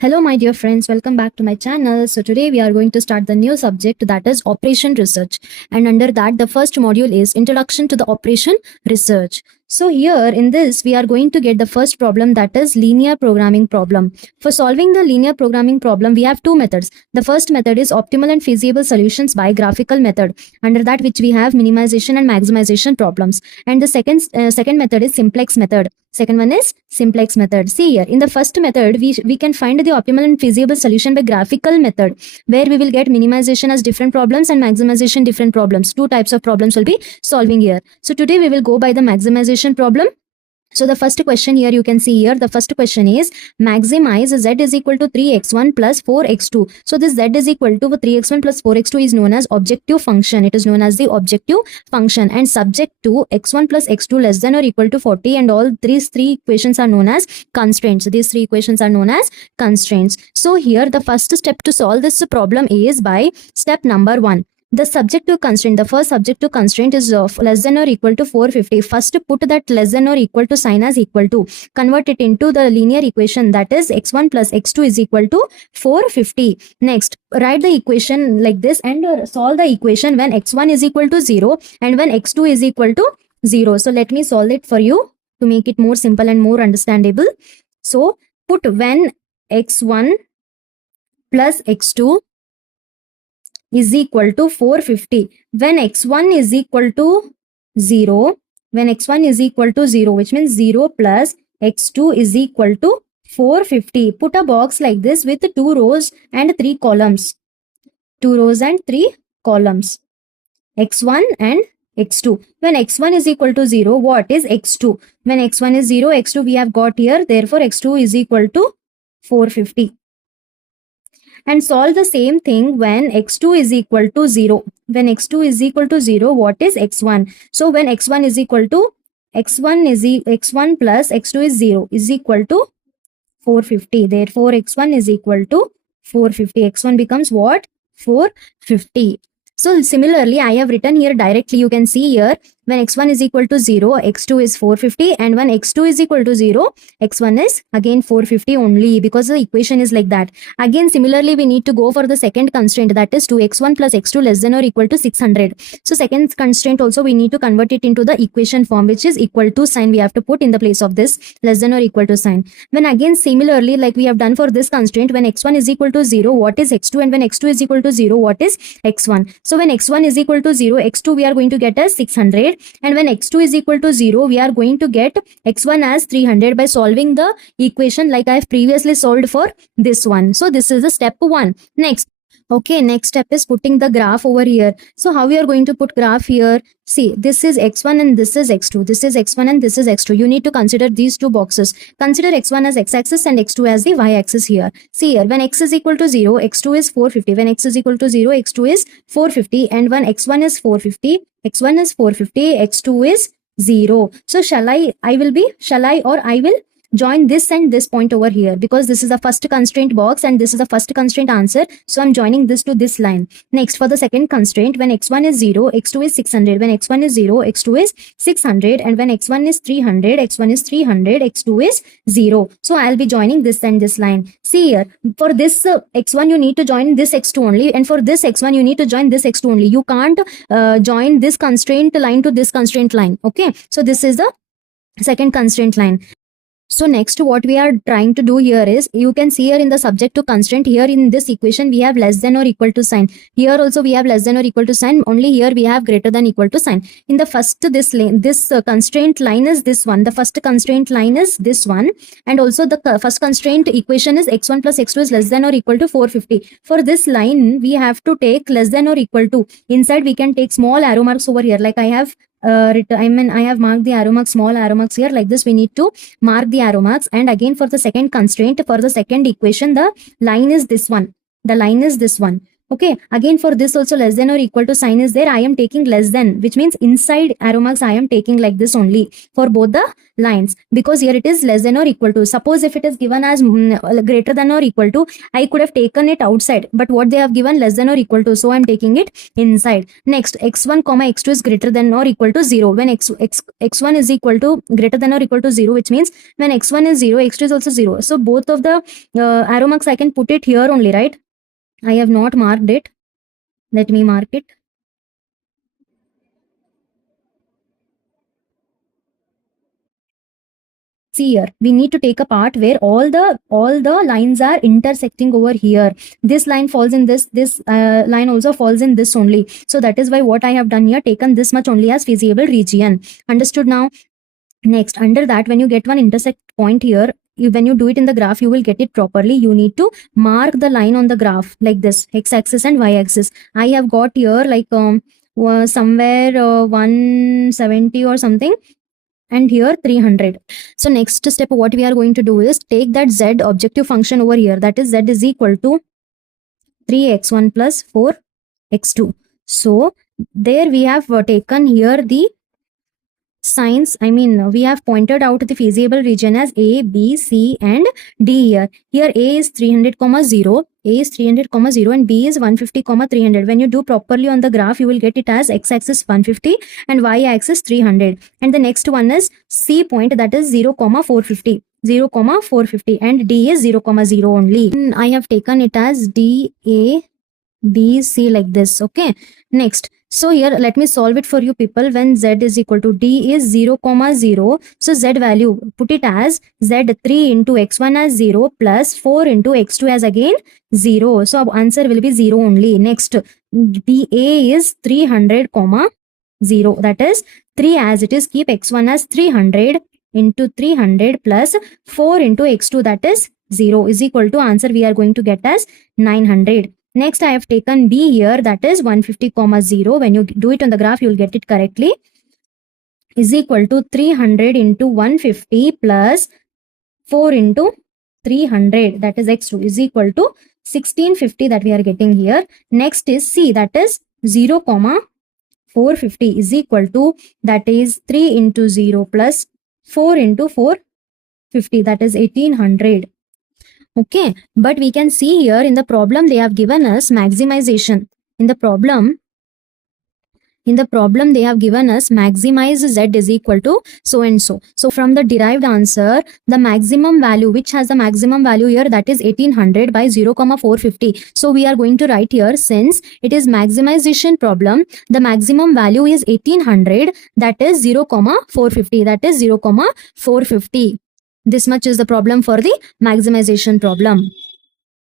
Hello, my dear friends. Welcome back to my channel. So today we are going to start the new subject, that is operation research. And under that, the first module is introduction to the operation research. So here in this, we are going to get the first problem, that is linear programming problem. For solving the linear programming problem, we have two methods. The first method is optimal and feasible solutions by graphical method. Under that, which we have minimization and maximization problems. And the second method is simplex method. Second one is simplex method. See here, in the first method, we can find the optimal and feasible solution by graphical method, where we will get minimization as different problems and maximization different problems. Two types of problems will be solving here. So today we will go by the maximization problem. So the first question here, you can see here, the first question is maximize z is equal to 3x1 plus 4x2. So this z is equal to 3x1 plus 4x2 is known as objective function. It is known as the objective function and subject to x1 plus x2 less than or equal to 40, and all these three equations are known as constraints. These three equations are known as constraints. So here the first step to solve this problem is by step number 1. The subjective constraint, the first subjective constraint is of less than or equal to 450. First put that less than or equal to sign as equal to. Convert it into the linear equation, that is x1 plus x2 is equal to 450. Next, write the equation like this and solve the equation when x1 is equal to 0 and when x2 is equal to 0. So let me solve it for you to make it more simple and more understandable. So put when x1 plus x2 is equal to 450. When x1 is equal to 0, when x1 is equal to 0, which means 0 plus x2 is equal to 450. Put a box like this with 2 rows and 3 columns. 2 rows and 3 columns. x1 and x2. When x1 is equal to 0, what is x2? When x1 is 0, x2 we have got here. Therefore, x2 is equal to 450. And solve the same thing when x2 is equal to 0. When x2 is equal to 0, what is x1? So when x1 is equal to x1 plus x2 is 0 is equal to 450. Therefore, x1 is equal to 450. x1 becomes what? 450. So similarly, I have written here directly. You can see here when x1 is equal to 0, x2 is 450, and when x2 is equal to 0, x1 is again 450 only, because the equation is like that. Again, similarly, we need to go for the second constraint, that is 2x1 plus x2 less than or equal to 600. So second constraint also we need to convert it into the equation form, which is equal to sign we have to put in the place of this less than or equal to sign. When again similarly, like we have done for this constraint, when x1 is equal to 0, what is x2? And when x2 is equal to 0, what is x1? So when x1 is equal to 0, x2 we are going to get as 600. And when x2 is equal to 0, we are going to get x1 as 300 by solving the equation like I have previously solved for this one. So this is the step 1. Next step is putting the graph over here. So how we are going to put graph here? See, this is x1 and this is x2. This is x1 and this is x2. You need to consider these two boxes. Consider x1 as x-axis and x2 as the y-axis here. See here, when x is equal to 0, x2 is 450. When x is equal to 0, x2 is 450. And when x1 is 450, x1 is 450, x2 is 0. So I will join this and this point over here, because this is the first constraint box and this is the first constraint answer. So I'm joining this to this line. Next, for the second constraint, when x1 is 0, x2 is 600. When x1 is 0, x2 is 600. And when x1 is 300, x1 is 300, x2 is 0. So I'll be joining this and this line. See here, for this x1 you need to join this x2 only, and for this x1 you need to join this x2 only. You can't join this constraint line to this constraint line. Okay, so this is the second constraint line. So next, what we are trying to do here is, you can see here in the subject to constraint, here in this equation we have less than or equal to sign. Here also we have less than or equal to sign. Only here we have greater than equal to sign. In the first constraint line is this one. The first constraint line is this one, and also the first constraint equation is x1 plus x2 is less than or equal to 450. For this line, we have to take less than or equal to. Inside we can take small arrow marks over here, like I have I have marked the arrow marks, small arrow marks here. Like this, we need to mark the arrow marks. And again, for the second constraint, for the second equation, the line is this one. The line is this one. Okay, again for this also less than or equal to sign is there. I am taking less than, which means inside arrow marks I am taking like this only for both the lines, because here it is less than or equal to. Suppose if it is given as greater than or equal to, I could have taken it outside, but what they have given less than or equal to, so I am taking it inside. Next, x1 comma x2 is greater than or equal to 0. When x1 is equal to greater than or equal to 0, which means when x1 is 0, x2 is also 0. So both of the arrow marks I can put it here only, right? I have not marked it. Let me mark it. See here, we need to take a part where all the lines are intersecting over here. This line falls in this line also falls in this only. So that is why what I have done here, taken this much only as feasible region. Understood now? Next, under that, when you get one intersect point here, when you do it in the graph, you will get it properly. You need to mark the line on the graph like this, x-axis and y-axis. I have got here like somewhere 170 or something, and here 300. So next step, what we are going to do is take that z objective function over here, that is z is equal to 3x1 plus 4x2. So there we have taken here the signs. We have pointed out the feasible region as A, B, C and D here. Here A is 300, 0, A is 300, 0 and B is 150, 300. When you do properly on the graph, you will get it as x-axis 150 and y-axis 300. And the next one is C point, that is 0, 450. 0, 450 and D is 0, 0 only. I have taken it as D, A, B, C like this. Okay. Next. So here let me solve it for you people. When z is equal to D is 0, 0. So z value, put it as z3 into x1 as 0 plus 4 into x2 as again 0. So answer will be 0 only. Next, DA is 300, 0. That is 3 as it is. Keep x1 as 300 into 300 plus 4 into x2, that is 0, is equal to, answer we are going to get as 900. Next, I have taken B here, that is 150, 0. When you do it on the graph, you will get it correctly. Is equal to 300 into 150 plus 4 into 300, that is x2, is equal to 1650 that we are getting here. Next is C, that is 0, 450 is equal to, that is 3 into 0 plus 4 into 450, that is 1800. Okay, but we can see here in the problem they have given us maximization. In the problem they have given us maximize z is equal to so and so. So from the derived answer, the maximum value, which has the maximum value here, that is 1800 by 0, 450. So we are going to write here, since it is maximization problem, the maximum value is 1800, that is 0, 450. That is 0, 450. This much is the problem for the maximization problem.